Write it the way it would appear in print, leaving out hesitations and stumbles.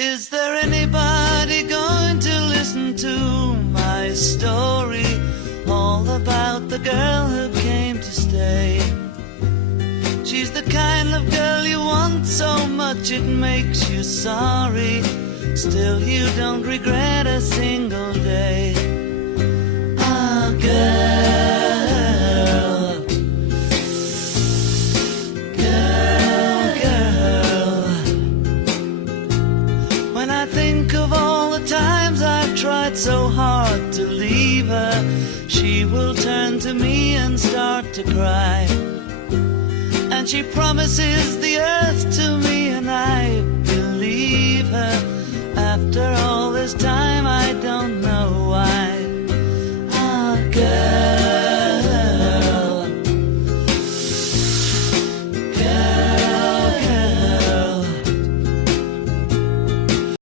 Is there anybody going to listen to my story? All about the girl who came to stay. She's the kind of girl you want so much it makes you sorry. Still you don't regret a single day. Ah, girl, girl, girl. When I think of all the times I've tried so hard to leave her, she will turn to me and start to cry. And she promises the earth to me, and I